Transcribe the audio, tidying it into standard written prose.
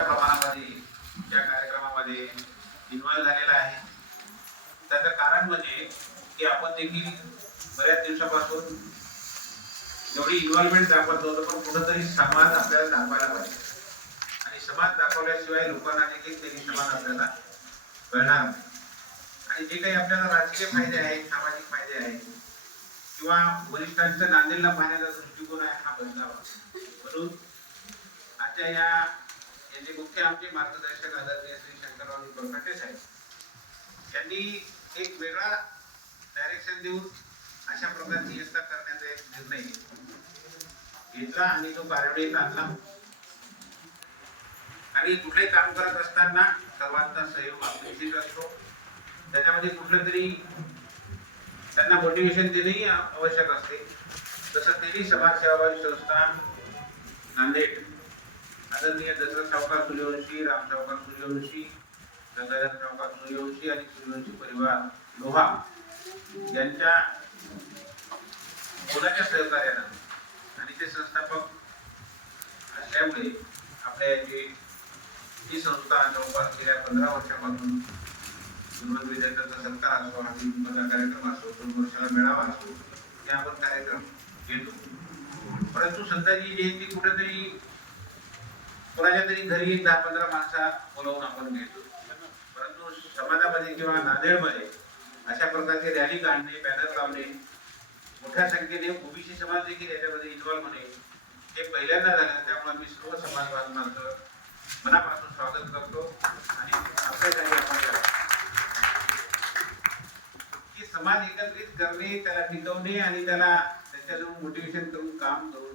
प्रमाणामध्ये या कार्यक्रमामध्ये इन्व्हॉल्व झालेला आहे. त्याचं कारण म्हणजे की आपण देखील बऱ्याच दिवसापासून एवढी इन्व्हॉल्वमेंट दाखवत होतो, पण कुठंतरी समाज आपल्याला दाखवायला पाहिजे आणि समाज दाखवल्याशिवाय लोकांना देखील त्यांनी समाज आपल्याला कळणार नाही. आणि जे काही आपल्याला राजकीय फायदे आहेत, सामाजिक फायदे आहेत किंवा वरिष्ठांच्या नांदेडला पाहण्याचा दृष्टिकोन आहे, हा बदलावा. म्हणून आजच्या यांचे मुख्य आमचे मार्गदर्शक आदरणीय श्री शंकरराव कोलकाते साहेब यांनी एक वेगळा डायरेक्शन देऊन अशा प्रकारची व्यवस्था करण्याचा एक निर्णय घेतला आणि तो कार्यवाहीत आणला. आणि कुठले काम करत असताना सर्वांचा सहयोग अपेक्षित असतो. त्याच्यामध्ये कुठलं तरी त्यांना मोटिवेशन देणंही आवश्यक असते. तसं त्यांनी समाजसेवाभावी संस्था नांदेड आदरणीय दशरथ सावकार सूर्यवंशी, राम सावकार सूर्यवंशी, गंगाधर सावकार सूर्यवंशी आणि सूर्यवंशी परिवार लोहा यांच्या मुलाच्या सहकार्यानं आणि ते संस्थापक असल्यामुळे आपल्या याची ही संस्था जवळपास गेल्या 15 वर्षापासून गुणवंत विद्यार्थ्यांचा सत्कार असो आणि कार्यक्रम असो, 2 वर्षाला मेळावा असो, हे आपण कार्यक्रम घेतो. परंतु संताजी जयंती कुठेतरी कोणाच्या तरी घरी 10-15 माणसा बोलावून आपण घेतो. परंतु समाजामध्ये किंवा नांदेडमध्ये अशा प्रकारचे रॅली काढणे, बॅनर लावणे, मोठ्या संख्येने ओबीसी समाज देखील याच्यामध्ये इन्व्हॉल्व होणे हे पहिल्यांदा झालं. त्यामुळे मी सर्व समाज बांधवांचं मनापासून स्वागत करतो आणि आपल्यासाठी आपण की समाज एकत्रित करणे, त्याला टिकवणे आणि त्याला त्याच्याजवळ मोटिवेशन करून काम करू